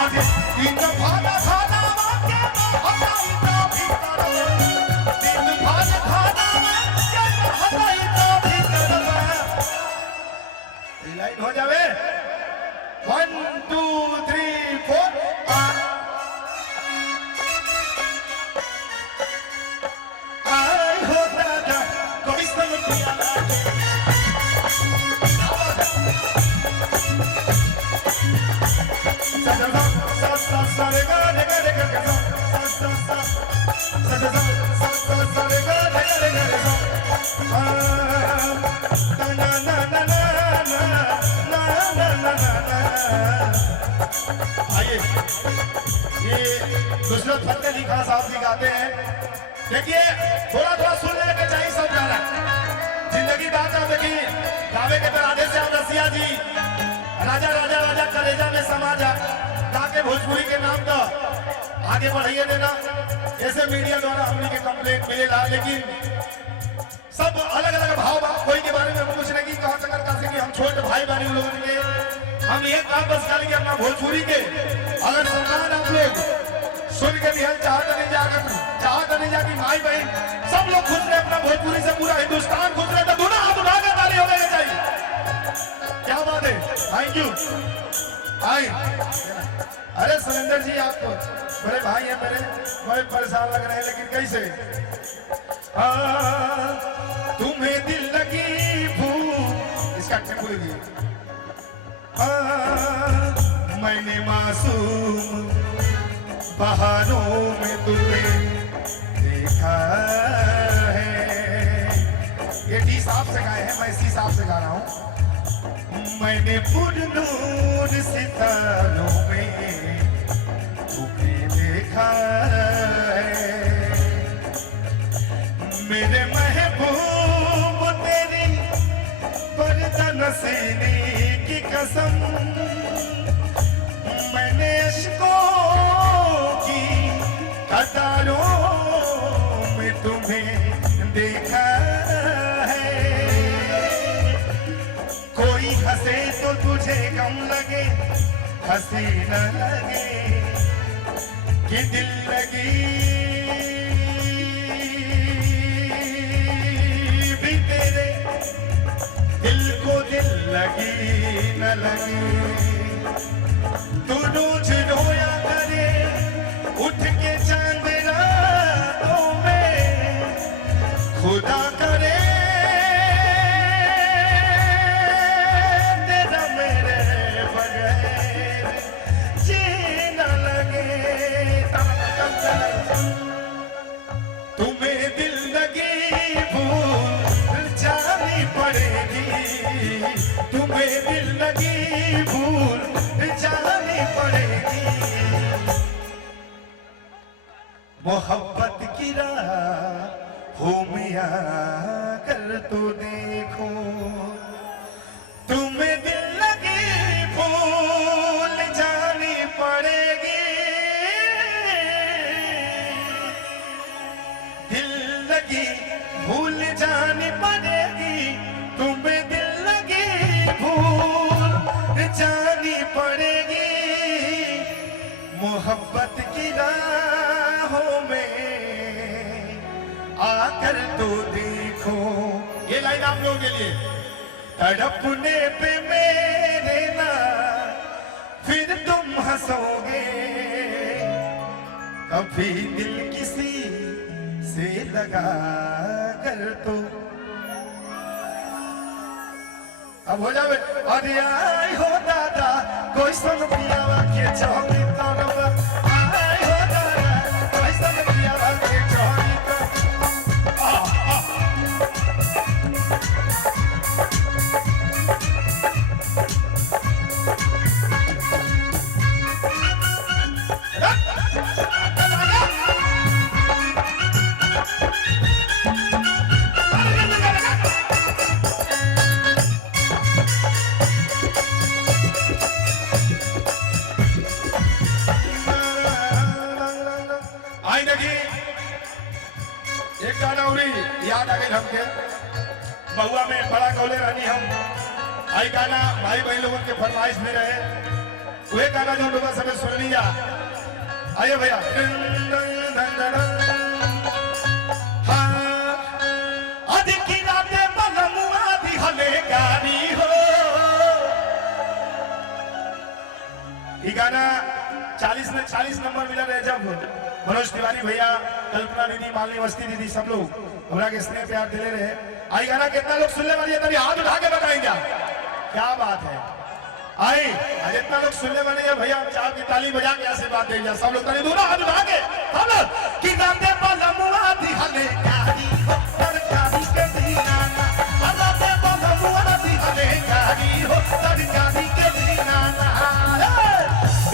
आज दिन भाला खाना के हटाई तो भीतर दिन भाला खाना के हटाई तो भीतर लाइन हो जावे 1 2 3 4 आई हो दादा कोई सब पिया आइए ये नुसरत फतेह अली खान साहब जी गाते हैं। देखिए थोड़ा थोड़ा सुन लेके चाहिए सब गाना। जिंदगी बात आप देखिए गावे के तराने से आप रसिया जी राजा राजा राजा कलेजा में समा जा ताकि भोजपुरी के नाम का आगे बढ़ाइए देना। ऐसे मीडिया द्वारा हमने के कंप्लेंट मिलेगा लेकिन सब अलग अलग भाव कोई के बारे में हम कुछ नहीं कह सकता कि हम छोटे भाई बहन लोगों के हम ये काम बस करेंगे अपना भोजपुरी के अगर सम्मान आप लोग सुन के भी हम चाहते नहीं जा कि भाई बहन सब लोग खुश रहे अपना भोजपुरी से पूरा हिंदुस्तान खुश रहे तो दोनों हाथ उठा कर ताली होने चाहिए। क्या बात है थैंक यू। अरे सुरेंद्र जी आप तो बड़े भाई हैं मेरे बड़े परेशान लग रहे हैं लेकिन कैसे तुम्हें दिल लगी भूख इसका टेम्पो लीजिए। मैंने मासूम बहारों में तुम्हें देखा है। ये डी साहब से गाए हैं मैं सी साहब से गा रहा हूँ। मैंने पुरनूर सितारों में तुम्हें देखा है। मेरे महबूब तेरी पर्दा नसीनी की कसम मैंने अश्कों की कतारों में तुम्हें देखा है। कोई हंसे तो तुझे गम लगे हंसी न लगे कि दिल लगी भी तेरे दिल को दिल लगी न लगी। तू रोज रोया करे उठ के चांद रातों में खुदा करे तेरा मेरे बगैर जीना लगे। तुम्हें दिल लगी भूल जानी पड़ेगी। तुम्हें दिल लगी भूल जानी पड़ेगी। मोहब्बत की राहों में आकर तो देखो तुम्हें दिल लगी भूल जानी पड़ेगी। दिल लगी भूल जानी पड़ेगी। तुम्हें दिल लगी भूल जानी पड़ेगी। मोहब्बत की राहों में आकर तो देखो। ये लाइन आप लोगों के लिए। तड़पने पे मेरे ना फिर तुम हंसोगे कभी दिल किसी से लगा कर तो अब हो जावे। अरे आई हो दादा कोई सन पियावा के चाहनी तो आई हो दादा कोई सन पियावा के चाहनी तो याद आ गई हमके बहुआ में बड़ा कौले रानी हम आई गाना भाई बहन लोगों के फरमाइश में रहे वे गाना जो लोग सब सुन लिया। आइए भैया हाँ अधिक राते बलमुआ दी हले गानी हो। ये गाना 40 में 40 नंबर मिला रहे जब मनोज तिवारी भैया, कल्पना दीदी, मालिनी अवस्थी दीदी सब लोग हमरा के स्नेह प्यार दिले रहे। आई गाना कितना लोग सुनने वाली है तभी हाथ उठा के बताएंगे क्या बात है। आई आज इतना लोग सुनने वाले हैं भैया, चार की ताली बजा के ऐसे बात देंगे सब लोग। तनी दोनों हाथ उठा के हम लोग कि गाते बलमुआ दी हले गाड़ी हो तरकारी के दीना ना, गाते बलमुआ दी हले गाड़ी हो तरकारी के दीना ना।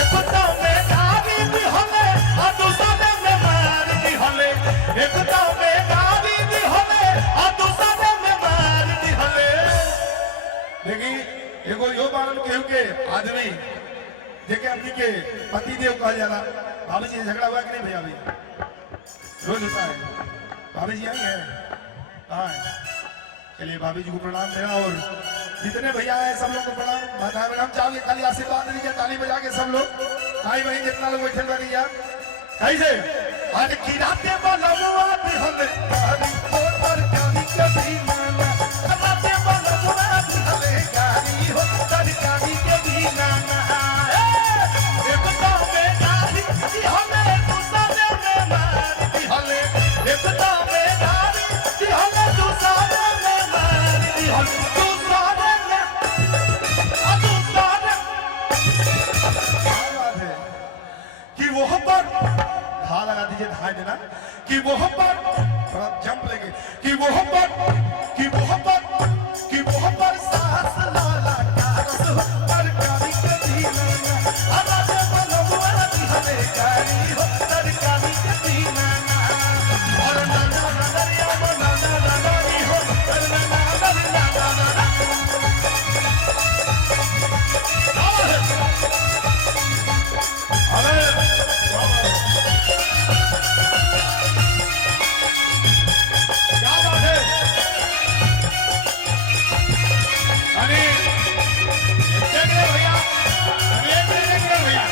एक तो में गाड़ी दी हले और दूसरे में मार दी हले, एक तो में गाड़ी दी हले और दूसरे में मार दी हले। देखिए एगो यो बारन केहू के आदमी देखे अपनी के पति देव कहा जाला। भाभी जी झगड़ा हुआ कि नहीं भैया? अभी रोज होता है। भाभी जी आई है? हाँ चलिए भाभी जी को प्रणाम देना और जितने भैया हैं सब लोग को प्रणाम। हम चाहोगे खाली आशीर्वाद दीजिए ताली बजा के सब लोग। भाई बहन जितना लोग बैठे बारी यार कैसे आज खिलाते बलमुआ दी हले गाड़ी हो तरकारी के दीना, गाते बलमुआ दी हले गाड़ी हो तरकारी के दीना। एक तो में गाड़ी दी हले दूसरे में मार दी हले, एक तो में गाड़ी दी हले दूसरे में मार दी हले, दूसरे में कि वो पर धा लगा दीजिए, धा देना कि वो पर थोड़ा जंप लेके कि वो पर कि वो पर कि वो पर सास लाला कारस तरकारी के दीना, आवाज़ बलमुआ दी हले गाड़ी हो तरकारी के दीना। और ना ना ना दरिया ना ना ना ना हो ना ना ना ना ना। अरे क्या बात है। अरे देख रहे भैया, भैया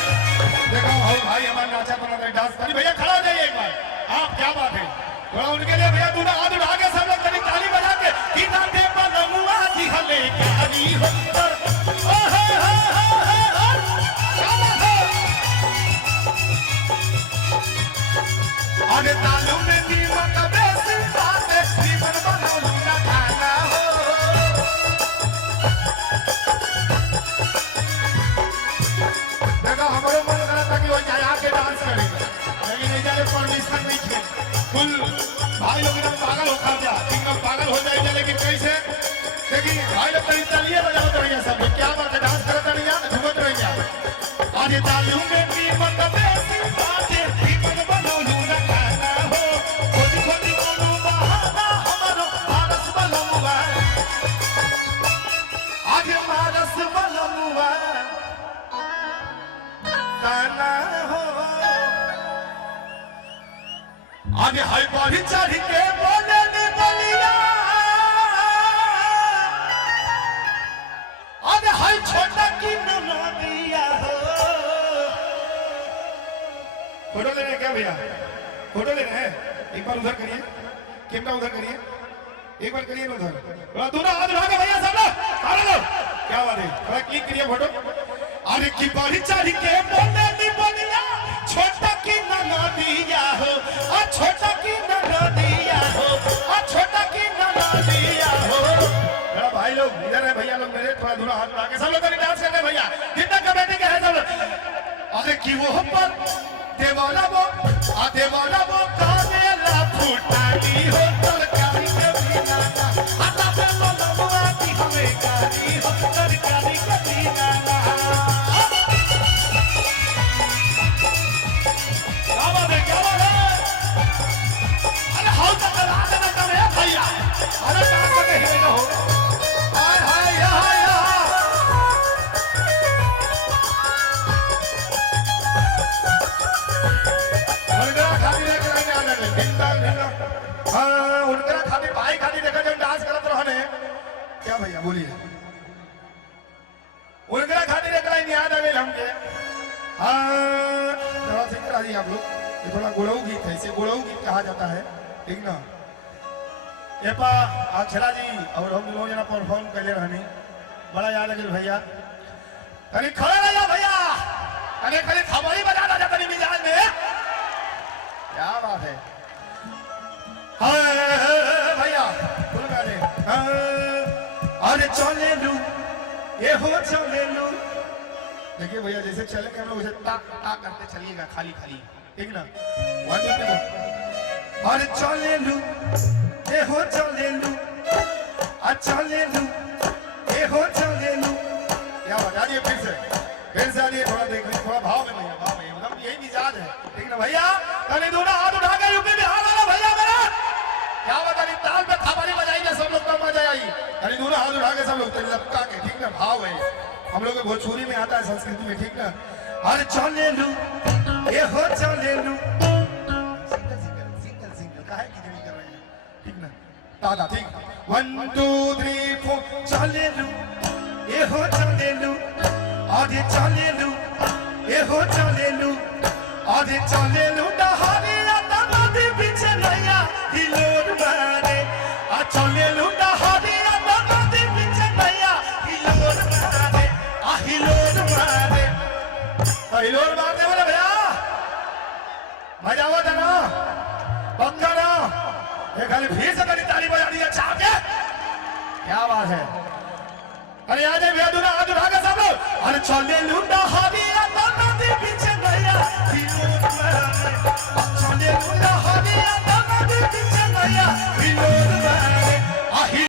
देखो भाई हमारा नाचा बना रहे डांस करी। भैया खड़ा हो जाइए एक बार आप, क्या बात है। थोड़ा उनके लिए भैया दूल्हा हाथ उठा के सब लोग कभी ताली बजा के कि गाते बलमुआ दी हले गाड़ी हो। अरे तालू में दीमक बेसी बात है, जीवन बनाऊं ना खाना हो। देखो हमारे मन करा था कि वो जाया के डांस करेंगे लेकिन नहीं जाने परमिशन नहीं थे। कुल भाई लोग एकदम पागल हो खा जा, एकदम पागल हो जाएंगे। लेकिन कैसे देखिए भाई लोग कहीं चलिए बजाओ तो रहिए सब लोग, क्या बात है डांस करते रहिए झूमत रहिए। आज तालू में दीमक बेसी बात है, जीवन बनाऊं ना खाना हो। खोजी खोजी कोनो बहाना हमारो मारस बलमुआ, आज मारस बलमुआ गाना हो। आज हाय बढ़ी चढ़ी के बोले नी बोलिया, आज हाय छोटा की नदिया हो। फोटो लेने क्या भैया? फोटो लेना है? एक बार उधर करिए, कैमरा उधर करिए, एक बार करिए उधर। दोनों हाथ उठा के भैया सब लोग सारे लोग, क्या बात है। थोड़ा क्लिक करिए फोटो। अरे की बढ़ी चढ़ी के बोले नी बोलिया, छोटा की नदिया हो, और छोटा की नदिया हो, और छोटा की नदिया हो। भाई लोग इधर है भैया लोग मेरे, थोड़ा दोनों हाथ उठा के सब लोग डांस करते भैया जितना कमेटी के है सब लोग। अरे की वो पर देवाला वो कानेला फुटानी हो तरकारी के दीना, आता पे बलमुआ दी हले गाड़ी हो तरकारी के दीना। क्या बात है, क्या बात है। अरे हाउ तक ला देना करे भैया, अरे डांस करके हिले हो। हाय हाय हाय उनका खाली भाई खाली देखा जब डांस करत रहने। क्या भैया बोलिए? उनका खाली देखा याद आ गए हमके आ जाइए आप लोग। ये थोड़ा गुड़ऊ गीत है, इसे गुड़ऊ गीत कहा जाता है, ठीक ना। ये पा अक्षरा जी और हम लोग जना परफॉर्म कर ले रहनी, बड़ा याद लगे भैया। अरे खड़े रह जा भैया, अरे खाली खबरी बजा रहा था तेरी मिजाज में, क्या बात है। भैया बोल गाने, अरे चले लू ये हो चले लू। देखिए भैया जैसे चलेंगे हम लोग उसे ता ता करते चलिएगा, खाली खाली, ठीक ना। अरे चले लू ये हो चले लू, चले लू ये हो चले लू। क्या बता दिए फिर से आ जाइए, थोड़ा देख लीजिए, थोड़ा भाव में भैया, भाव में, मतलब यही मिजाज है, ठीक ना भैया। कभी दोनों हाथ उठा के यूपी बिहार वाला भैया मेरा क्या बता रही, ताल पे थापाली बजाएंगे सब लोग, कम मजा आई। अरे दोनों हाथ उठा के सब लोग लपका के, ठीक ना, भाव है हम लोग को भोजपुरी में आता है, संस्कृति में, ठीक ना। अरे चले लू ये हो चले लू, सिंगल काहे की जड़ी कर रहे हैं, ठीक ना दादा, ठीक। 1 2 3 4 चले लू ये हो चले लू, आगे चले लू ये हो चले लू, आगे चले लू डहारिया नदी पीछे नैया हिलोर मारे, आ चले लू डहारिया नदी पीछे नैया हिलोर मारे, आ हिलोर मारे, हिलोर मारने वाला भैया मजा हुआ था ना, पक्का ना। ये खाली फिर से मेरी ताली बजा दी अच्छा के, क्या बात है। अरे आ जाए भैया दूना हाथ उठा के सब लोग, अरे चले लू डहारिया नदी पीछे नैया हिलोर मारे, चले लू डहारिया नदी पीछे नैया हिलोर मारे।